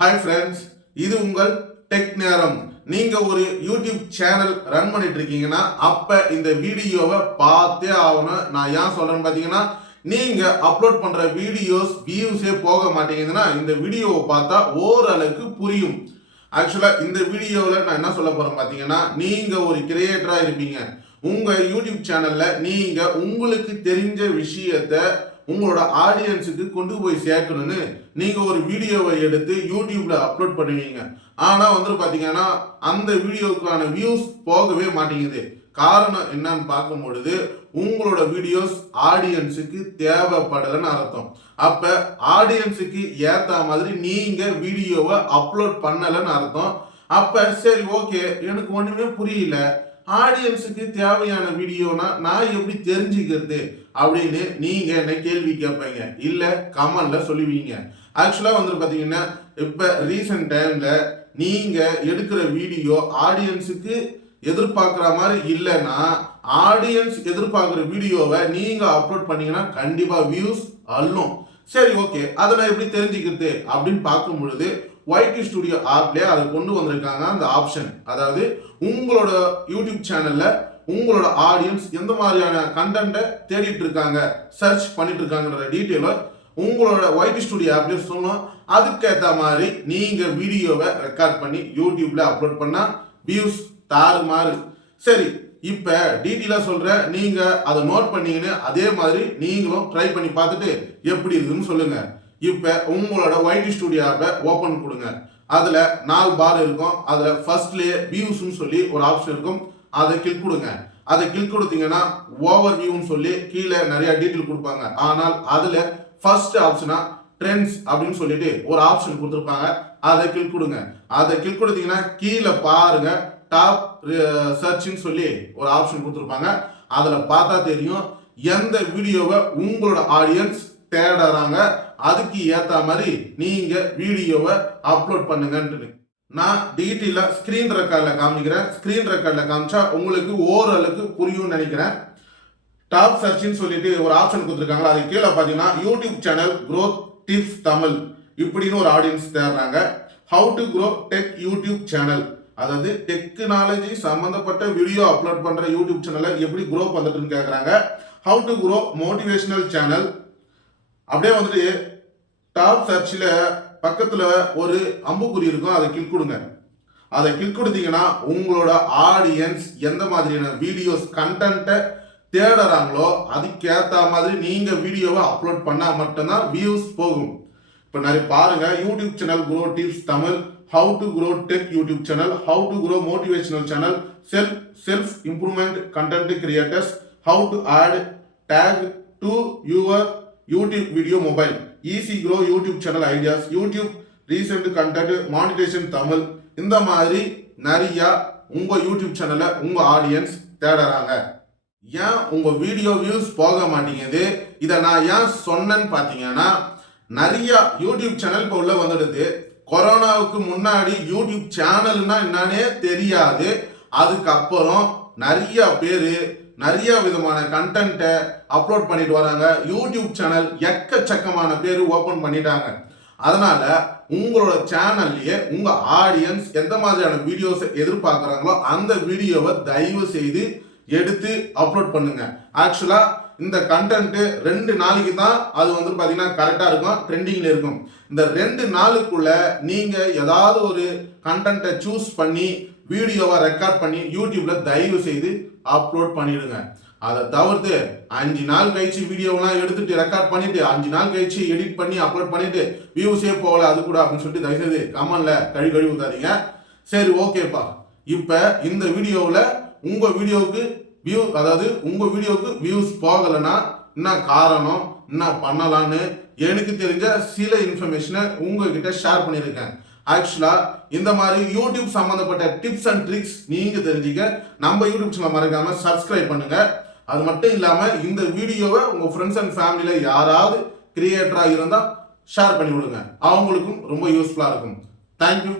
Hi friends, இது உங்கள் tech நேரம். நீங்க ஒரு யூடியூப் சேனல் ரன் பண்ணிட்டு இருக்கீங்கன்னா அப்ப இந்த வீடியோவை பார்த்தே ஆகணும். நான் ஏன் சொல்றேன்னு பாத்தீங்கன்னா, நீங்க அப்லோட் பண்ற வீடியோஸ் வியூஸே போக மாட்டேங்குதுன்னா இந்த வீடியோவை பார்த்தா ஓரளவுக்கு புரியும். ஆக்சுவலா இந்த வீடியோவில் நான் என்ன சொல்ல போறேன் பாத்தீங்கன்னா, நீங்க ஒரு கிரியேட்டரா இருப்பீங்க. உங்க யூடியூப் சேனல்ல நீங்க உங்களுக்கு தெரிஞ்ச விஷயத்த உங்களோட ஆடியன்ஸுக்கு கொண்டு போய் சேர்க்கணும்னு நீங்க ஒரு வீடியோவை எடுத்து யூடியூப்ல அப்லோட் பண்ணுவீங்க. ஆனா பாத்தீங்கன்னா அந்த வீடியோக்கான வியூஸ் போகவே மாட்டேங்குது. காரணம் என்னன்னு பார்க்கும் பொழுது உங்களோட வீடியோஸ் ஆடியன்ஸுக்கு தேவைப்படலன்னு அர்த்தம். அப்ப ஆடியன்ஸுக்கு ஏத்த மாதிரி நீங்க வீடியோவை அப்லோட் பண்ணலன்னு அர்த்தம். அப்ப சரி, ஓகே, எனக்கு ஒண்ணுமே புரியல, ஆடியன்ஸுக்கு தேவையான வீடியோனா நான் எப்படி தெரிஞ்சுக்கிறது அப்படின்னு நீங்க என்ன கேள்வி கேட்பீங்க, இல்ல கமெண்ட்ல சொல்லுவீங்க. ஆக்சுவலா பாத்தீங்கன்னா இப்ப ரீசன்ட் டைம்ல நீங்க எடுக்கிற வீடியோ ஆடியன்ஸுக்கு எதிர்பார்க்கிற மாதிரி இல்லைன்னா, ஆடியன்ஸ் எதிர்பார்க்கிற வீடியோவை நீங்க அப்லோட் பண்ணீங்கன்னா கண்டிப்பா வியூஸ் அள்ளும். சரி, ஓகே, அதை நான் எப்படி தெரிஞ்சுக்கிறது அப்படின்னு பார்க்கும் பொழுது YT Studio ஆப்லயே அதை கொண்டு வந்திருக்காங்க அந்த ஆப்ஷன். அதாவது உங்களோட யூடியூப் சேனல்ல உங்களோட ஆடியன்ஸ் எந்த மாதிரியான கண்டென்ட்டை தேடிட்டு இருக்காங்க, சர்ச் பண்ணிட்டு இருக்காங்கன்ற டீட்டெயிலை உங்களோட YT Studio ஆப்லயே சொன்னோம். அதுக்கேற்ற மாதிரி நீங்க வீடியோவை ரெக்கார்ட் பண்ணி யூடியூப்ல அப்லோட் பண்ணா வியூஸ் தாறுமாறு. சரி, இப்ப டீட்டெயிலா சொல்றேன், நீங்க அதை நோட் பண்ணீங்கன்னு அதே மாதிரி நீங்களும் ட்ரை பண்ணி பார்த்துட்டு எப்படி இருக்குன்னு சொல்லுங்க. இப்ப உங்களோட YT Studio ஆப்பை ஓபன் கொடுங்க. அதுல 4 பார் இருக்கும். அதுல ஃபர்ஸ்ட்லயே வியூஸ்னு சொல்லி ஒரு ஆப்ஷன் இருக்கும். அதை கிளிக் கொடுங்க. அதை கிளிக் கொடுத்தீங்கன்னா ஓவர் வியூன்னு சொல்லி கீழே நிறைய டீட்டெயில் கொடுப்பாங்க. ஆனால் அதுல ஃபர்ஸ்ட் ஆப்ஷனா ட்ரெண்ட்ஸ் அப்படின்னு சொல்லிட்டு ஒரு ஆப்ஷன் கொடுத்துருப்பாங்க. அதை கிளிக் கொடுங்க. அதை கிளிக் கொடுத்தீங்கன்னா கீழே பாருங்க, டாப் சர்ச்னு சொல்லி ஒரு ஆப்ஷன் கொடுத்துருப்பாங்க. அதுல பார்த்தா தெரியும் எந்த வீடியோவை உங்களோட ஆடியன்ஸ் தேடுறாங்க, அதுக்கு ஏத்த மாதிரி நீங்க வீடியோவை அப்லோட் பண்ணுங்கன்னு நான் டீட்டெயிலா ஸ்கிரீன் ரெக்கார்ட்ல காமிக்கிறேன். ஸ்கிரீன் ரெக்கார்ட்ல காமிச்சா உங்களுக்கு ஓரளவுக்கு புரியும் நினைக்கிறேன். டாப் சர்ச்னு சொல்லிட்டு ஒரு ஆப்ஷன் கொடுத்துருக்காங்க. அது கீழே பாத்தீங்கன்னா YouTube channel growth tips Tamil இப்படின்னு ஒரு ஆடியன்ஸ் தேடுறாங்க. How to grow tech YouTube channel, அதாவது டெக்னாலஜி சம்பந்தப்பட்ட வீடியோ அப்லோட் பண்ற யூடியூப் சேனலை எப்படி க்ரோ பண்ணிட்டுன்னு கேட்கறாங்க. How to grow motivational channel. அப்படியே டாப் சர்ச்ல பக்கத்துல ஒரு அம்புக்குறி இருக்கும். அதை கிளிக் கொடுங்க. அதை கிளிக் கொடுத்தீங்கன்னா உங்களோட ஆடியன்ஸ் எந்த மாதிரியான வீடியோஸ் கண்டென்ட்டை தேடுறாங்களோ அதுக்கேற்ற மாதிரி நீங்க வீடியோவை அப்லோட் பண்ணா மட்டும்தான் வியூஸ் போகும். இப்ப நிறைய பாருங்க, YouTube channel grow tips Tamil, how to grow tech YouTube channel, how to grow motivational channel, self improvement content creators, how to add tag to your YouTube video mobile, easy grow YouTube channel ideas, YouTube recent content, monetization Tamil. இந்த மாதிரி நிறைய உங்க YouTube சேனலை உங்க audience தேடுறாங்க. ஏன் உங்க video views போக மாட்டேங்குது, இதை நான் ஏன் சொன்னேன்னு பார்த்தீங்கன்னா, நிறைய யூடியூப் சேனல் இப்போ உள்ள வந்துடுது. கொரோனாவுக்கு முன்னாடி யூடியூப் சேனல்னா என்னன்னே தெரியாது. அதுக்கப்புறம் நிறைய பேர் நிறைய விதமான கண்டென்ட்டை அப்லோட் பண்ணிட்டு வராங்க. யூடியூப் சேனல் எக்கச்சக்கமான பேர் ஓபன் பண்ணிட்டாங்க. அதனால உங்களோட சேனல்லையே உங்க ஆடியன்ஸ் எந்த மாதிரியான வீடியோஸ் எதிர்பார்க்குறாங்களோ அந்த வீடியோவை தயவு செய்து எடுத்து அப்லோட் பண்ணுங்க. ஆக்சுவலா இந்த கண்டென்ட் 2 நாளைக்கு தான் அது பாத்தீங்கன்னா கரெக்டா இருக்கும், ட்ரெண்டிங்ல இருக்கும். இந்த 2 நாளுக்குள்ள நீங்க ஏதாவது ஒரு கண்டென்ட்டை சூஸ் பண்ணி வீடியோவை ரெக்கார்ட் பண்ணி யூடியூப்ல தயவு செய்து அப்லோட் பண்ணிடுங்க. அதை தவிர்த்து 5 நாள் கழிச்சு வீடியோலாம் எடுத்துட்டு ரெக்கார்ட் பண்ணிட்டு 5 நாள் கழிச்சு எடிட் பண்ணி அப்லோட் பண்ணிட்டு வியூஸே போகல அது கூட அப்படின்னு சொல்லிட்டு தயவு செய்து கமெண்ட்ல கழுவி ஊத்தாதீங்க. சரி, ஓகேப்பா, இப்ப இந்த வீடியோவில் உங்க வீடியோவுக்கு வியூஸ் போகலைன்னா என்ன காரணம், என்ன பண்ணலான்னு எனக்கு தெரிஞ்ச சில இன்ஃபர்மேஷனை உங்ககிட்ட ஷேர் பண்ணியிருக்கேன். ஆக்சுவலா இந்த மாதிரி யூடியூப் சம்பந்தப்பட்ட டிப்ஸ் அண்ட் ட்ரிக்ஸ் நீங்க தெரிஞ்சுக்க நம்ம யூடியூப் சேனல் மறக்காம சப்ஸ்கிரைப் பண்ணுங்க. அது மட்டும் இல்லாம இந்த வீடியோவை உங்க ஃப்ரெண்ட்ஸ் அண்ட் ஃபேமிலியில யாராவது கிரியேட்டரா இருந்தா ஷேர் பண்ணி விடுங்க. அவங்களுக்கும் ரொம்ப யூஸ்ஃபுல்லா இருக்கும். தேங்க்யூ.